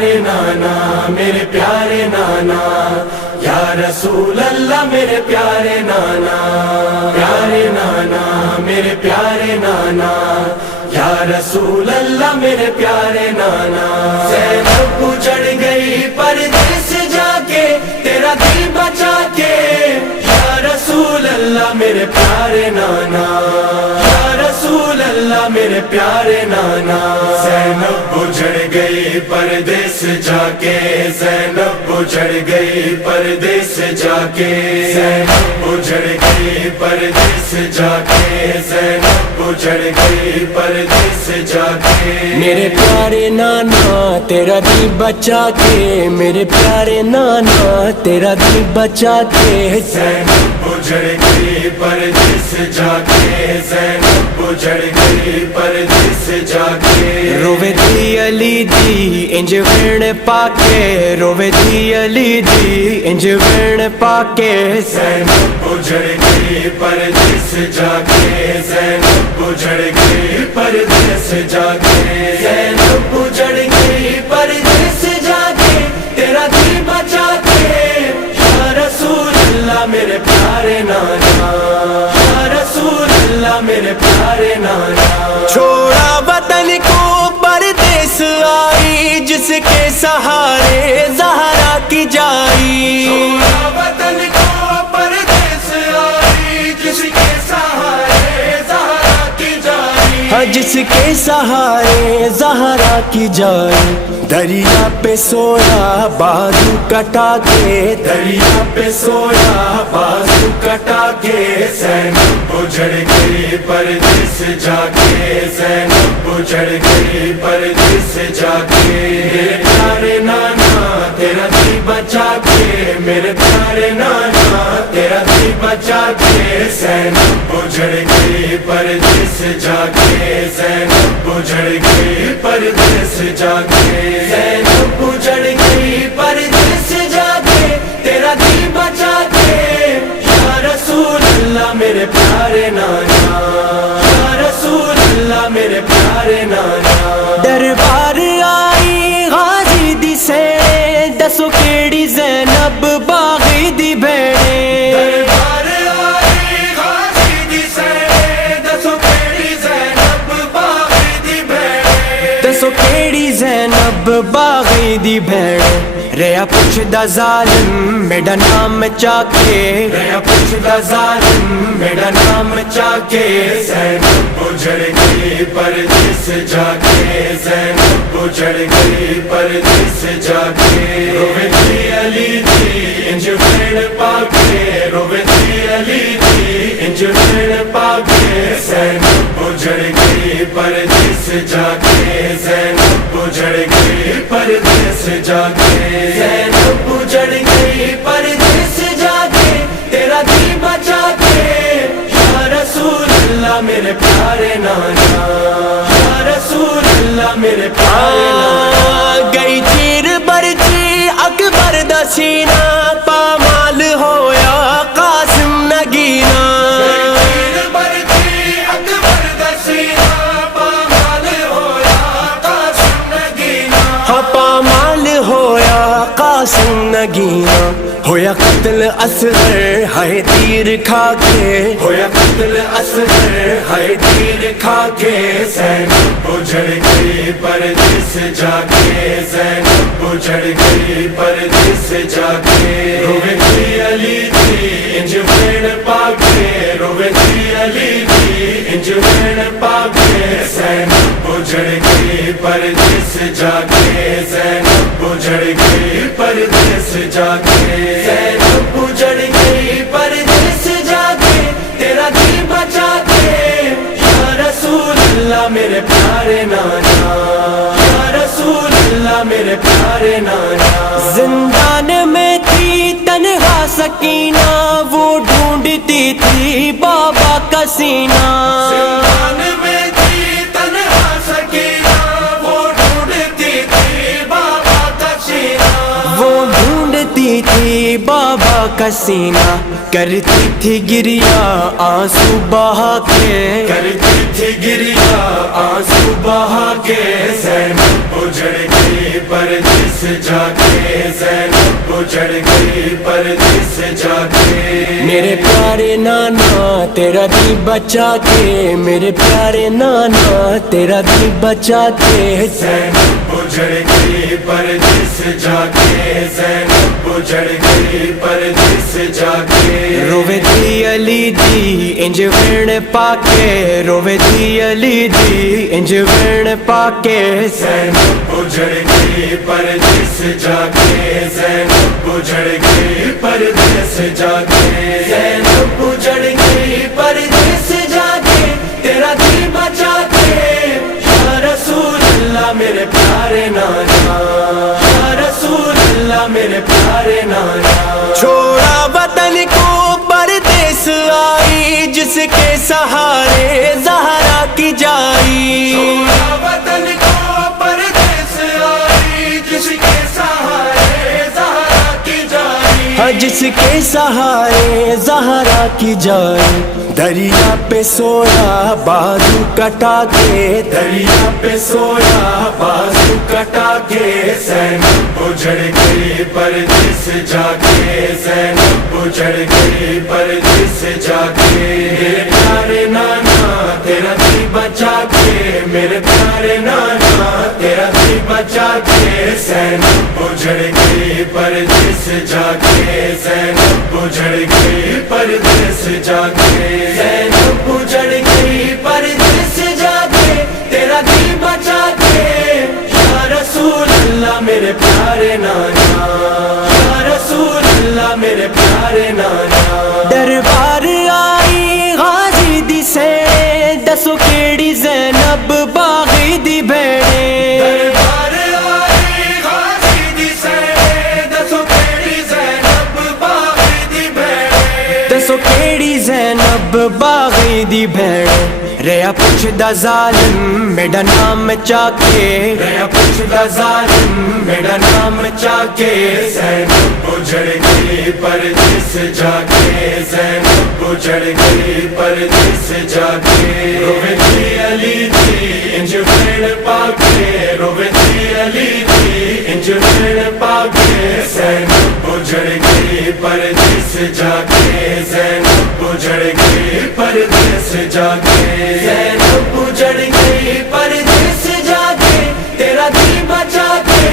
پیارے نانا میرے پیارے نانا، یا رسول اللہ میرے پیارے نانا، پیارے نانا میرے پیارے نانا، یا رسول اللہ میرے پیارے نانا۔ زینب اجڑ گئی پردے سے جا کے تیرا دل بچا کے، یا رسول اللہ میرے پیارے نانا، یا رسول اللہ میرے پیارے نانا۔ زینب اجڑ گئی پردے سے جا کے، زینب اجڑ گئی پردے سے جا کے، زینب اجڑ گئی پردے سے جا کے، زینب اجڑ گئی پردے سے جا کے۔ میرے پیارے نانا تیرا دل بچا کے، میرے پیارے نانا تیرا دل بچا کے، زینب اجڑ گئی پردے سے جا کے، زینب اجڑ گئی پردے سے جا کے۔ روے دی علی دی انج وین پاکے، روے دی علی دی انج وین پاکے، زینب اجڑ گئی پردے سے جا کے، زینب اجڑ گئی پردے سے جا کے، زینب اجڑ گئی پردے سے جا کے، تیرا دل بچا کے، یا رسول اللہ میرے پیارے نانا، یا رسول اللہ میرے پیارے نانا۔ چھوڑا وطن کو پردیس آئی، جس کے سہارے زہرا کی جائی، چھوڑا وطن کو پردیس آئی، جس کے سہارے زہرا کی جائی، ہاں جس کے سہارے زہرا کی جائی۔ دریا پہ سویا بازو کٹا کے، دریا پہ سویا بازو کٹا کے، زینب اجڑ گئی پردے سے جا کے، زینب اجڑ گئی پردے سے جا کے۔ میرے پیارے نانا تیرا دل بچا کے، میرے پیارے نانا تیرا دل بچا کے، زینب اجڑ گئی پردے سے جا کے، زینب اجڑ گئی پردے سے جا کے، زینب اجڑ گئی پردے سے جا کے، تیرا دل بچا کے، یا رسول اللہ میرے پیارے نانا، یا رسول اللہ میرے پیارے نانا۔ دربار آئی غازی دی سے، دسو کیڑی زینب باغی دی بھیڑے، دربار آئی غازی دی سے، دسو کیڑی زینب باغی دی بھیڑے، دسو کیڑی زینب باغی دی بھیڑے۔ ریا پوچھدا ظالم میرا نام چاکے، ریا پوچھدا ظالم میرا نام چاکے، زینب اجڑ گئی پردے سے جا کے، زینب اجڑ گئی پردے سے جا کے۔ روے دی علی دی انج وین پاکے، روے دی علی دی انج وین پاکے، زینب اجڑ گئی پردے سے جا کے، زینب اجڑ گئی پردے سے جا کے، زینب اجڑ گئی پردے سے جا کے، تیرا دل بچا کے، یا رسول اللہ میرے پیارے نانا، یا رسول اللہ میرے پیارے نانا۔ گئی چیر برچی اکبر دا سینہ، پامال ہویا قاسم نگینا، تیر برچی اکبر دا سینہ، پامال ہویا قاسم نگینا، ہاں پامال ہویا قاسم نگینا۔ ہویا قتل اصغر ہائے تیر کھا کے، ہویا قتل اصغر ہائے تیر کھا کے، زینب اجڑ گئی پردے سے جا کے، زینب اجڑ گئی پردے سے جا کے۔ روے دی علی دی انج وین پاکے، روے دی علی دی انج وین پاکے، زینب اجڑ گئی پردے سے جا کے، زینب اجڑ گئی پردے سے جا کے، زینب اجڑ گئی پردے سے جا کے، تیرا دل بچا کے، یا رسول اللہ میرے پیارے نانا، یا رسول اللہ میرے پیارے نانا۔ زندان میں تھی تنہا سکینہ، وہ ڈھونڈتی تھی بابا کا سینہ، زندان میں تھی تنہا سکینہ، وہ ڈھونڈتی تھی بابا کا سینہ، وہ ڈھونڈتی تھی بابا کا سینہ، کرتی تھی گریا آنسو بہا کے، کرتی تھی گریا آنسو بہا کے، زینب اجڑ گئی پردے سے جا کے زینب اجڑ گئی پردے سے جا کے میرے پیارے نانا تیرا دل بچا کے، میرے پیارے نانا تیرا دل بچا کے زینب اجڑ گئی پردے سے جا کے زینب اجڑ گئی پردے سے جا کے روے دی علی دی انج وین پاکے، روے دی علی دی انج وین پاکے زینب اجڑ گئی پردے سے جا کے زینب اجڑ گئی پردے سے جا کے زینب اجڑ گئی پردے سے جا کے تیرا دل بچا کے یا رسول اللہ میرے پیارے نانا، یا رسول اللہ میرے پیارے نانا چھوڑا وطن کو پردیس آئی، جس کے سہارے زہرا کی جائی، چھوڑا وطن کو پردیس آئی جس کے سہارے زہرا کی جائی، ہاں جس کے سہارے زہرا کی جائی دریا پہ سویا بازو کٹا کے، دریا پہ سویا بازو کٹا کے زینب اجڑ گئی پردے سے جا کے زینب اجڑ گئی پردے سے جا کے میرے پیارے نانا تیرا دل بچا کے، میرے پیارے نانا تیرا دل بچا کے زینب اجڑ گئی پردے سے جا کے زینب اجڑ گئی پردے سے جا کے زینب اجڑ گئی پردے سے جا کے تیرا دل بچا کے یا رسول اللہ میرے پیارے نانا، یا رسول اللہ میرے پیارے نانا دربار آئی غازی دی سے دسو کیڑی زینب باغی دی بھیڑے، دربار آئی غازی دی سے دسو کیڑی زینب باغی دی بھیڑے، دسو کیڑی زینب باغی دی بھیڑے ریا پوچھدا ظالم میرا نام چاکے، ریا پوچھدا ظالم میرا نام چاکے زینب اجڑ گئی پردے سے جا کے زینب اجڑ گئی پردے سے جا کے روے دی علی دی انج وین پاکے، روے دی علی دی انج وین پاکے زینب اجڑ گئی پردے سے جا کے زینب اجڑ گئی پردے سے جا کے زینب اجڑ گئی پردے سے جا کے تیرا دل بچا کے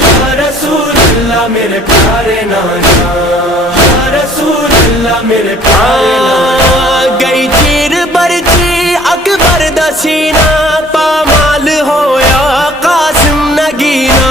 یا رسول اللہ میرے پیارے نانا، یا رسول اللہ میرے پیارے نانا گئی چیر برچی اکبر دا سینہ پامال ہویا قاسم نگینا،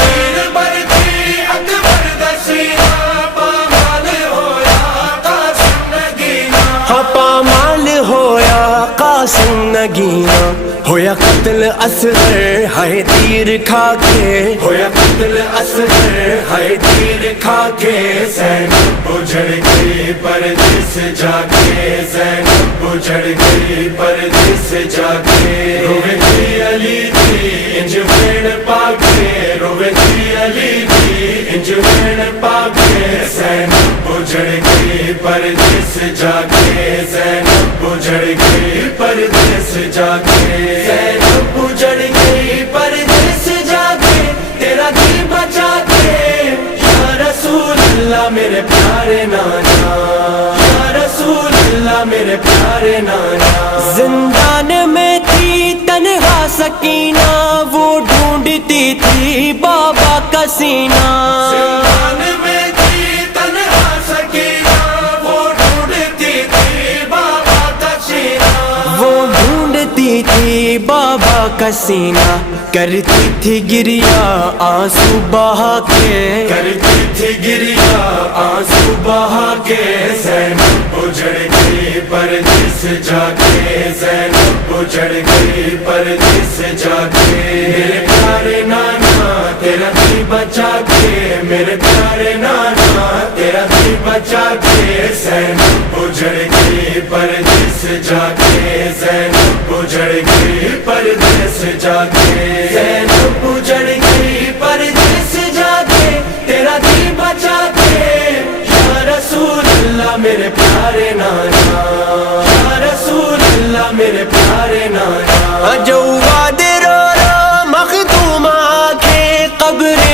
تیر برچی اکبر دا سینہ پامال ہویا قاسم نگینا، ہاں پامال ہویا قاسم نگینا ہویا قتل اصغر ہائے تیر کھا کے، ہویا قتل اصغر ہائے تیر کھا کے زینب اجڑ گئی پردے سے جا کے زینب اجڑ گئی پردے سے جا کے روے دی علی دی انج وین پاکے، روے دی علی دی انج وین پاکے زینب اجڑ گئی پردے سے جا کے زینب اجڑ گئی پردے سے جا کے زینب اجڑ گئی پردے سے جا کے تیرا دل بچا کے یا رسول اللہ میرے پیارے نانا، یا رسول اللہ میرے پیارے نانا زندان میں تھی تنہا سکینہ وہ ڈھونڈتی تھی بابا کا سینہ، زندان میں تھی تنہا سکینہ وہ ڈھونڈتی تھی بابا کا سینہ، وہ ڈھونڈتی تھی بابا کا سینہ کرتی تھی گریا آنسو بہا کے، کرتی تھی گریا آنسو بہا کے زینب اجڑ گئی پردے سے جا کے زینب اجڑ گئی پردے سے جا کے میرے پیارے نانا تیرا دل بچا کے، میرے پیارے نانا تیرا دل بچا کے زینب اجڑ گئی پردے سے جا کے زینب اجڑ گئی پردے سے جا کے زینب اجڑ گئی پردے سے جا کے تیرا دل بچا کے یا رسول اللہ میرے پیارے نانا، یا رسول اللہ میرے پیارے نانا جو واد رو رو مخدوم آنکھیں قبر